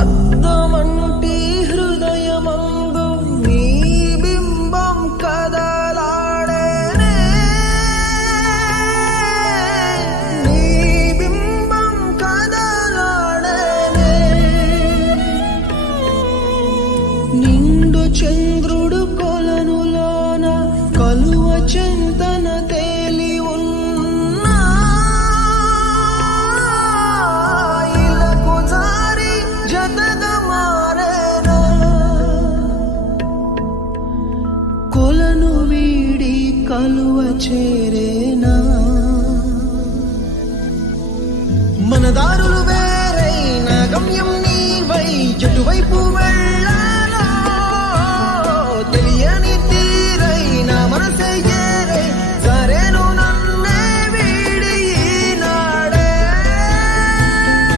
అద్దమంటి హృదయమందు నీ బింబం కదలాడేనే, నీ బింబం కదలాడేనే. నిండు చంద్రుడు కొలనులోన కలువ చెంతన తేలి ఉన్నా, ఇలకు జారి జతగా మారేనా. కొలను వీడి కలువ చేరేనా. మన దారులు వేరైన గమ్యం నీవై ఎటువైపు వెళ్ళ